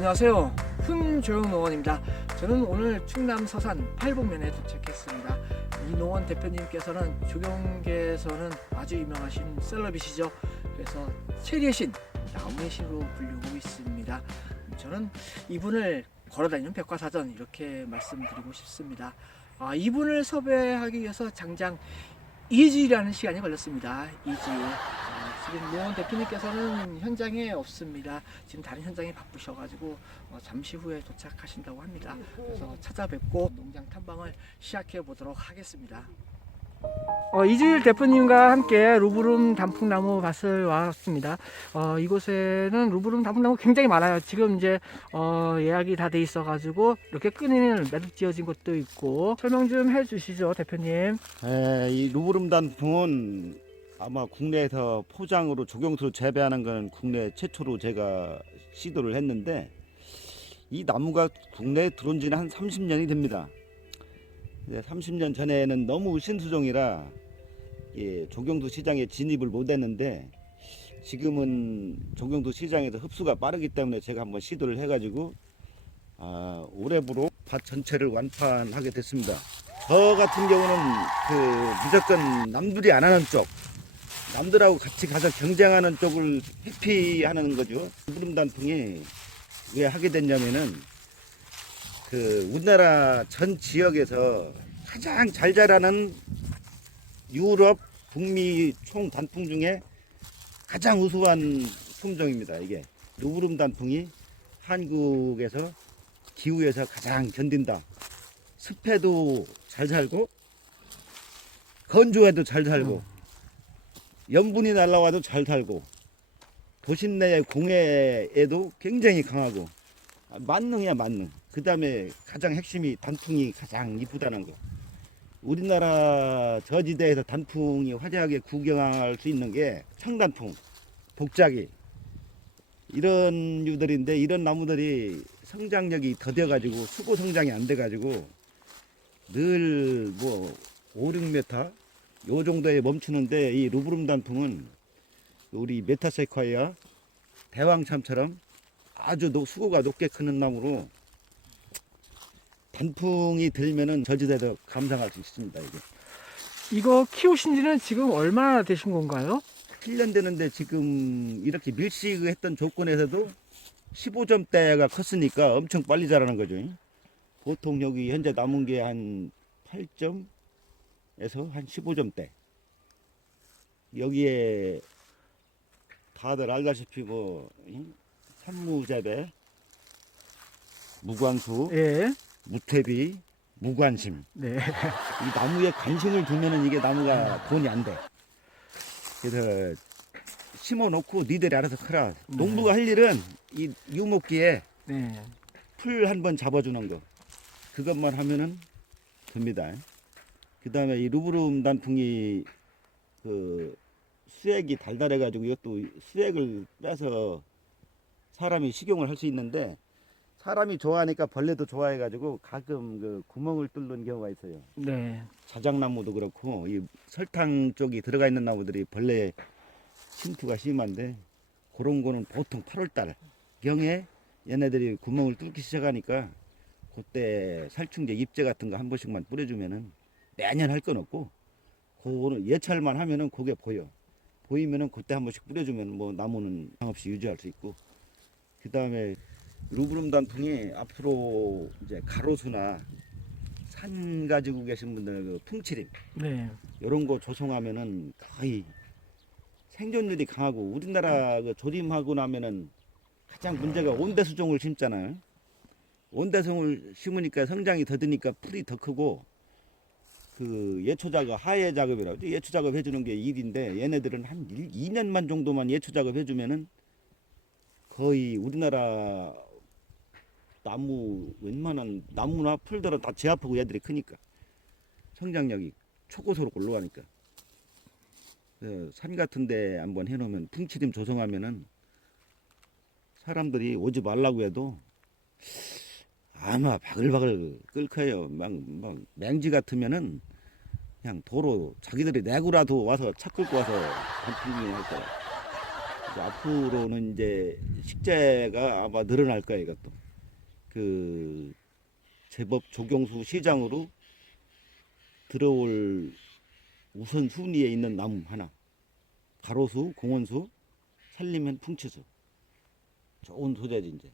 안녕하세요. 훈조영농원입니다. 저는 오늘 충남 서산 팔복면에 도착했습니다. 이 농원 대표님께서는 조경계에서는 아주 유명하신 셀럽이시죠. 그래서 체리의 신, 나무의 신으로 불리고 있습니다. 저는 이분을 걸어다니는 백과사전 이렇게 말씀드리고 싶습니다. 이분을 섭외하기 위해서 장장 2주일이라는 시간이 걸렸습니다. 2주일. 지금 농원 대표님께서는 현장에 없습니다. 지금 다른 현장에 바쁘셔가지고 잠시 후에 도착하신다고 합니다. 그래서 찾아뵙고 농장 탐방을 시작해 보도록 하겠습니다. 이주일 대표님과 함께 루브름 단풍나무 밭을 왔습니다. 이곳에는 루브름 단풍나무 굉장히 많아요. 지금 이제 예약이 다 돼 있어가지고 이렇게 끈을 매듭 지어진 것도 있고 설명 좀 해주시죠, 대표님. 이 루브름 단풍은 아마 국내에서 포장으로 조경수로 재배하는 건 국내 최초로 제가 시도를 했는데 이 나무가 국내에 들어온 지는 한 30년이 됩니다. 30년 전에는 너무 신수종이라 조경수 시장에 진입을 못했는데 지금은 조경수 시장에서 흡수가 빠르기 때문에 제가 한번 시도를 해가지고 올해부로 밭 전체를 완판하게 됐습니다. 저 같은 경우는 무조건 남들이 안 하는 쪽, 남들하고 같이 가서 경쟁하는 쪽을 회피하는 거죠. 루브름 단풍이 왜 하게 됐냐면은 우리나라 전 지역에서 가장 잘 자라는 유럽, 북미 총 단풍 중에 가장 우수한 품종입니다. 이게 루브름 단풍이 한국에서 기후에서 가장 견딘다. 습해도 잘 살고 건조해도 잘 살고 염분이 날라와도 잘 살고 도심 내의 공해에도 굉장히 강하고 만능이야 만능. 그 다음에 가장 핵심이 단풍이 가장 이쁘다는 거. 우리나라 저지대에서 단풍이 화려하게 구경할 수 있는 게 청단풍, 복작이 이런 유들인데 이런 나무들이 성장력이 더뎌가지고 수고 성장이 안 돼가지고 늘 5, 6m 요 정도에 멈추는데 이 루브름 단풍은 우리 메타세콰이아 대왕참처럼 아주 수고가 높게 크는 나무로 단풍이 들면은 저지대도 감상할 수 있습니다. 이거 키우신 지는 지금 얼마나 되신 건가요? 1년 되는데 지금 이렇게 밀식했던 조건에서도 15점대가 컸으니까 엄청 빨리 자라는 거죠. 보통 여기 현재 남은 게 한 8점에서 한 15점대. 여기에 다들 알다시피 산무재배, 무광수, 예. 무퇴비, 무관심. 네. 이 나무에 관심을 두면은 이게 나무가 돈이 안 돼. 그래서 심어놓고 니들이 알아서 크라. 농부가 할 일은 이 유목기에 네. 풀 한번 잡아주는 거. 그것만 하면은 됩니다. 그 다음에 이 루브름 단풍이 수액이 달달해가지고 이것도 수액을 빼서 사람이 식용을 할 수 있는데 사람이 좋아하니까 벌레도 좋아해가지고 가끔 구멍을 뚫는 경우가 있어요. 네. 자작나무도 그렇고 이 설탕 쪽이 들어가 있는 나무들이 벌레 침투가 심한데 그런 거는 보통 8월달 경에 얘네들이 구멍을 뚫기 시작하니까 그때 살충제 잎제 같은 거 한 번씩만 뿌려주면은 매년 할 건 없고 그거는 예찰만 하면은 그게 보이면은 그때 한 번씩 뿌려주면 나무는 상없이 유지할 수 있고 그 다음에 루브름 단풍이 앞으로 이제 가로수나 산 가지고 계신 분들 풍치림 네. 이런 거 조성하면은 거의 생존율이 강하고 우리나라 조림하고 나면은 가장 문제가 온대수종을 심잖아요. 온대성을 심으니까 성장이 더드니까 풀이 더 크고 예초 작업, 하해 작업이라고 하죠. 예초 작업 해주는 게 일인데 얘네들은 한 2년만 정도만 예초 작업 해주면은 거의 우리나라 나무 웬만한 나무나 풀들은 다 제압하고 얘들이 크니까 성장력이 초고속으로 올라가니까 산 같은데 한번 해놓으면 풍치림 조성하면은 사람들이 오지 말라고 해도 아마 바글바글 끓 거예요. 막 맹지 같으면은 그냥 도로 자기들이 내고라도 와서 차 끌고 와서 단풍이 할 거야. 이제 앞으로는 이제 식재가 아마 늘어날 거예요. 이것도 그 제법 조경수 시장으로 들어올 우선 순위에 있는 나무 하나. 가로수, 공원수, 산림현 풍치수. 좋은 소재지 이제.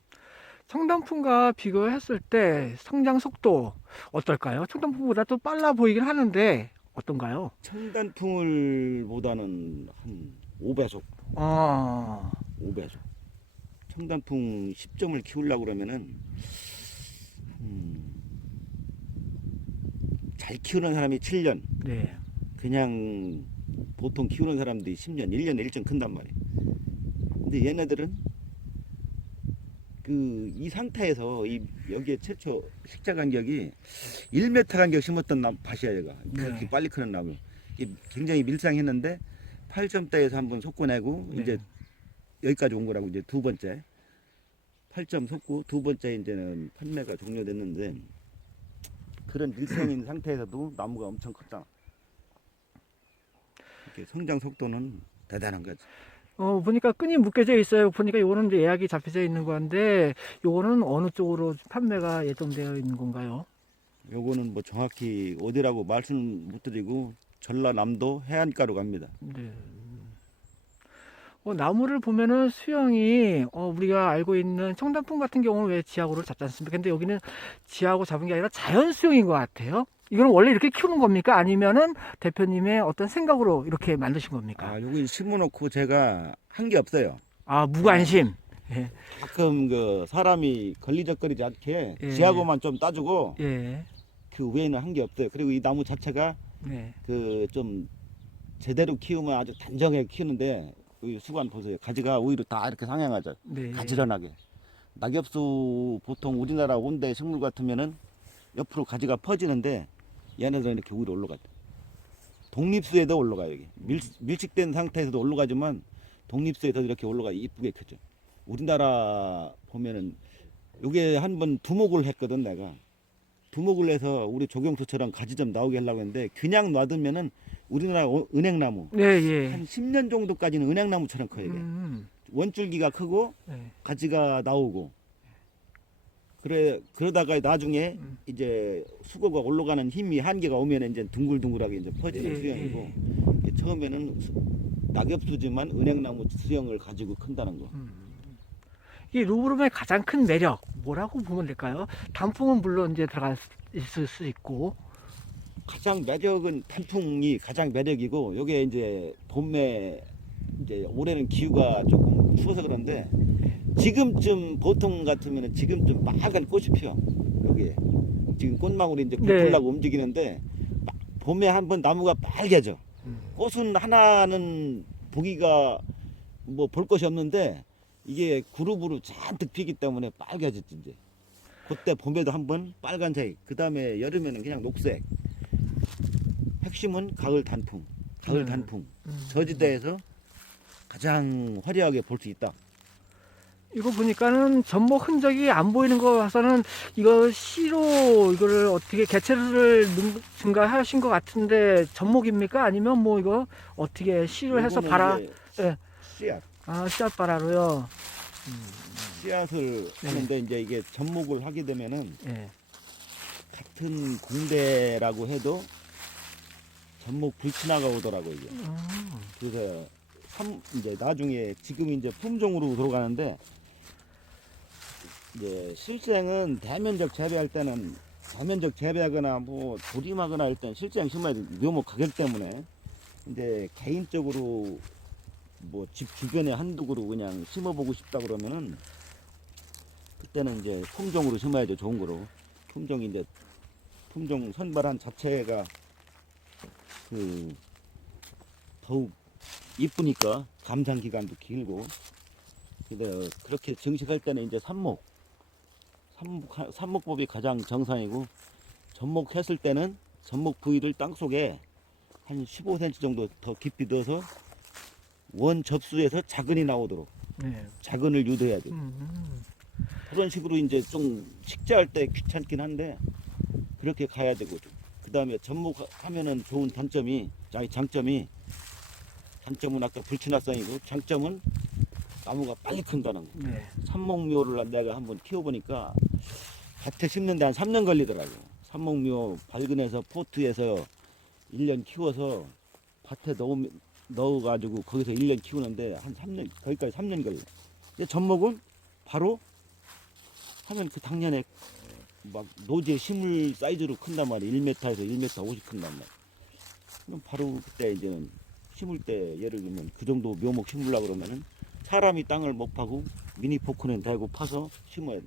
청단풍과 비교했을 때 성장 속도 어떨까요? 청단풍보다 또 빨라 보이긴 하는데 어떤가요? 청단풍을 보다는 한 5배속, 아, 5배속. 청단풍 10점을 키우려고 그러면은 잘 키우는 사람이 7년, 네. 그냥 보통 키우는 사람들이 10년, 1년에 1점 큰단 말이에요. 근데 얘네들은 이 상태에서 여기에 최초 식자 간격이 1m 간격 심었던 밭이야 얘가. 그렇게 네. 빨리 크는 나무. 이게 굉장히 밀상했는데 8점대에서 한번 솟고내고 네. 이제 여기까지 온 거라고. 이제 두 번째 8점 솟고 두 번째 이제는 판매가 종료됐는데, 그런 밀상인 상태에서도 나무가 엄청 컸다. 이렇게 성장 속도는 대단한 거지. 보니까 끈이 묶여져 있어요. 보니까 요거는 이제 예약이 잡혀져 있는 건데, 요거는 어느 쪽으로 판매가 예정되어 있는 건가요? 요거는 뭐 정확히 어디라고 말씀 못 드리고 전라남도 해안가로 갑니다. 네. 나무를 보면은 수영이 우리가 알고 있는 청단풍 같은 경우는 왜 지하고를 잡지 않습니까? 근데 여기는 지하고 잡은 게 아니라 자연 수영인 것 같아요. 이거는 원래 이렇게 키우는 겁니까? 아니면은 대표님의 어떤 생각으로 이렇게 만드신 겁니까? 아, 여기 심어놓고 제가 한 게 없어요. 아, 무관심. 예. 가끔 사람이 걸리적거리지 않게 예. 지하고만 좀 따주고 예. 그 외에는 한 게 없어요. 그리고 이 나무 자체가 네. 좀 제대로 키우면 아주 단정하게 키우는데, 이 수관 보세요. 가지가 오히려 다 이렇게 상향하죠. 네. 가지런하게. 낙엽수 보통 우리나라 온대 식물 같으면은 옆으로 가지가 퍼지는데 얘네들은 이렇게 위로 올라가죠. 독립수에도 올라가요. 여기 밀식된 상태에서도 올라가지만 독립수에도 이렇게 올라가 이쁘게 크죠. 우리나라 보면은 요게 한번 두목을 했거든. 내가 두목을 해서 우리 조경수처럼 가지 좀 나오게 하려고 했는데, 그냥 놔두면은 우리나라 은행나무 네, 예. 한 10년 정도까지는 은행나무처럼 커요. 이게 원줄기가 크고 네. 가지가 나오고. 그러다가 나중에 이제 수고가 올라가는 힘이 한계가 오면 이제 둥글둥글하게 이제 퍼지는 예, 수영이고, 처음에는 낙엽수지만 은행나무 수영을 가지고 큰다는 거. 이 루브름의 가장 큰 매력 뭐라고 보면 될까요? 단풍은 물론 이제 들어갈 있을 수 있고. 가장 매력은 단풍이 가장 매력이고, 요게 이제 봄에 이제 올해는 기후가 조금 추워서 그런데 지금쯤 보통 같으면 지금쯤 빨간 꽃이 피어. 여기에 지금 꽃망울이 이제 불풀라고 움직이는데 봄에 한번 나무가 빨개져. 꽃은 하나는 보기가 뭐 볼 것이 없는데 이게 그룹으로 잔뜩 피기 때문에 빨개졌지 이제. 그때 봄에도 한번 빨간색, 그 다음에 여름에는 그냥 녹색. 핵심은 가을 단풍. 가을 단풍. 저지대에서 가장 화려하게 볼 수 있다. 이거 보니까는 전목 흔적이 안 보이는 거 봐서는 이거 씨로 이거를 어떻게 개체를 증가하신 것 같은데 전목입니까? 아니면 뭐 이거 어떻게 씨를 해서 발아? 예. 씨앗. 아, 씨앗 발아로요. 씨앗을 하는데 이제 이게 접목을 하게 되면은 예. 같은 공대라고 해도 접목 불친화가 오더라고 이게. 그래서 이제 나중에 지금 이제 품종으로 들어가는데, 이제 실생은 대면적 재배할 때는 대면적 재배하거나 뭐 조림하거나 할 땐 실생 심어야 돼. 묘목 가격 때문에. 근데 개인적으로 뭐 집 주변에 한두 그루 그냥 심어보고 싶다 그러면은 그때는 이제 품종으로 심어야죠. 좋은 거로. 품종이 이제 품종 선발한 자체가 더욱 이쁘니까 감상 기간도 길고. 근데 그렇게 정식할 때는 이제 삽목법이 가장 정상이고, 접목했을 때는 접목 부위를 땅 속에 한 15cm 정도 더 깊이 넣어서 원 접수해서 자근이 나오도록 네. 자근을 유도해야 돼. 그런 식으로 이제 좀 식재할 때 귀찮긴 한데 그렇게 가야 되고, 그 다음에 접목하면은 좋은 단점이, 장점이, 단점은 아까 불친화성이고 장점은 나무가 빨리 큰다는 거. 네. 삼목묘를 내가 한번 키워보니까 밭에 심는데 한 3년 걸리더라고. 삼목묘 발근해서 포트에서 1년 키워서 밭에 넣어가지고 거기서 1년 키우는데 한 3년, 거기까지 3년 걸려. 근데 젖먹은 바로 하면 그 작년에 막 노지에 심을 사이즈로 큰단 말이야. 1m에서 1m 50 큰단 말이야. 그럼 바로 그때 이제는 심을 때 예를 들면 그 정도 묘목 심으려고 그러면은 사람이 땅을 못 파고 미니 포크는 대고 파서 심어야 돼.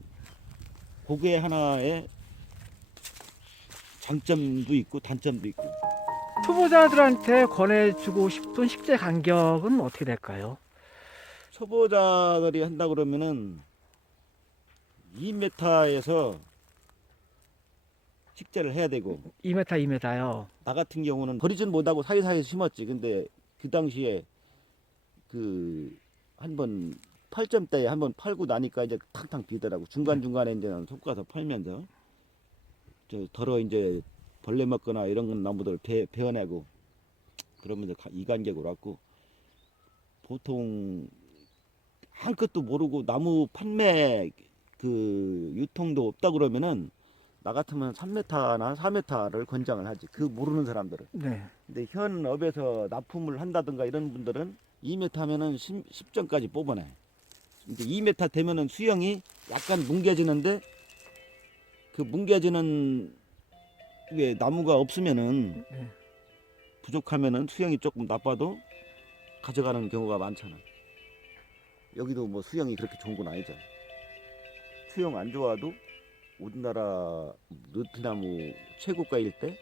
그게 하나의 장점도 있고 단점도 있고. 초보자들한테 권해주고 싶은 식재 간격은 어떻게 될까요? 초보자들이 한다 그러면은 2m에서 식재를 해야 되고 2m, 2m요. 나 같은 경우는 버리진 못하고 사이사이에 심었지. 근데 그 당시에 그 한번 8점대에 한번 팔고 나니까 이제 탕탕 비더라고. 중간중간에 이제는 솎아서 팔면서 저 더러 이제 벌레 먹거나 이런 나무들 베어내고 그러면서 이 간격으로 왔고, 보통 한 끗도 모르고 나무 판매 그 유통도 없다 그러면은 나 같으면 3m나 4m를 권장을 하지. 그 모르는 사람들은. 네. 근데 현업에서 납품을 한다든가 이런 분들은 2m 하면은 10점까지 뽑아내. 근데 2m 되면은 수영이 약간 뭉개지는데, 그 뭉개지는 왜 나무가 없으면은 네. 부족하면은 수영이 조금 나빠도 가져가는 경우가 많잖아. 여기도 뭐 수영이 그렇게 좋은 건 아니잖아. 수영 안 좋아도 우리나라 느티나무 최고가일 때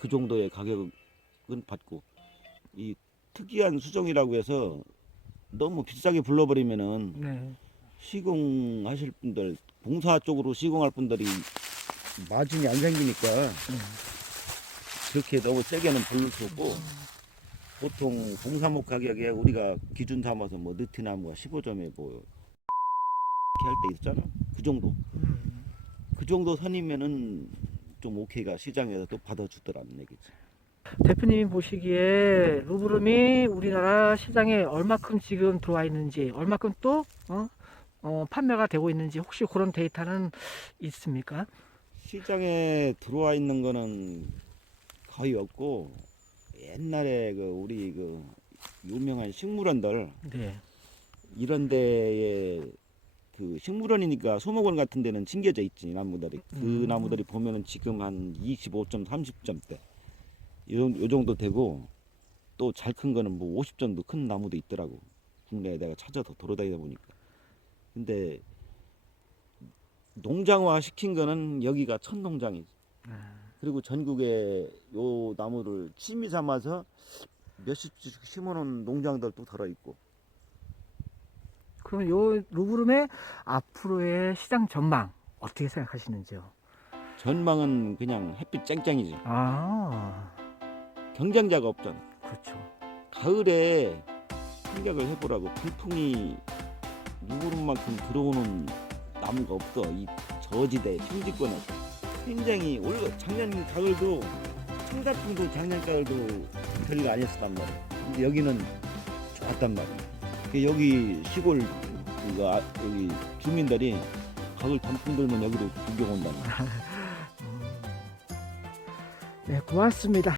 그 정도의 가격은 받고, 이 특이한 수종이라고 해서 너무 비싸게 불러버리면은 네. 시공하실 분들, 봉사 쪽으로 시공할 분들이 마진이 안 생기니까 그렇게 너무 세게는 부를 수 없고, 보통 봉사목 가격에 우리가 기준 삼아서 뭐 느티나무가 15점에 뭐 이렇게 할 때 있잖아. 그 정도. 그 정도 선이면은 좀 오케이가 시장에서 또 받아주더라는 얘기지. 대표님이 보시기에 루브름이 우리나라 시장에 얼마큼 지금 들어와 있는지, 얼마큼 또 판매가 되고 있는지 혹시 그런 데이터는 있습니까? 시장에 들어와 있는 거는 거의 없고, 옛날에 그 우리 그 유명한 식물원들 네. 이런 데에 그 식물원이니까 소목원 같은 데는 찡겨져 있지, 나무들이. 그 나무들이 보면은 지금 한 25점, 30점대 요 정도 되고, 또 잘 큰 거는 뭐 50점도 큰 나무도 있더라고. 국내에 내가 찾아서 돌아다니다 보니까. 근데 농장화 시킨 거는 여기가 첫 농장이지. 그리고 전국에 요 나무를 취미 삼아서 몇십씩 심어놓은 농장들도 들어있고. 그럼 요 루브름의 앞으로의 시장 전망 어떻게 생각하시는지요? 전망은 그냥 햇빛 쨍쨍이지. 아, 경쟁자가 없잖아. 그렇죠. 가을에 생각을 해보라고. 불풍이 루브름만큼 들어오는 나무가 없어. 이 저지대 평지권에서 굉장히 작년 가을도 청사풍도 작년 가을도 별거 아니었단 말이야. 근데 여기는 좋았단 말이야. 여기 시골 여기 주민들이 가을 단풍 들면 여기로 구경 온다는 거야. 네, 고맙습니다.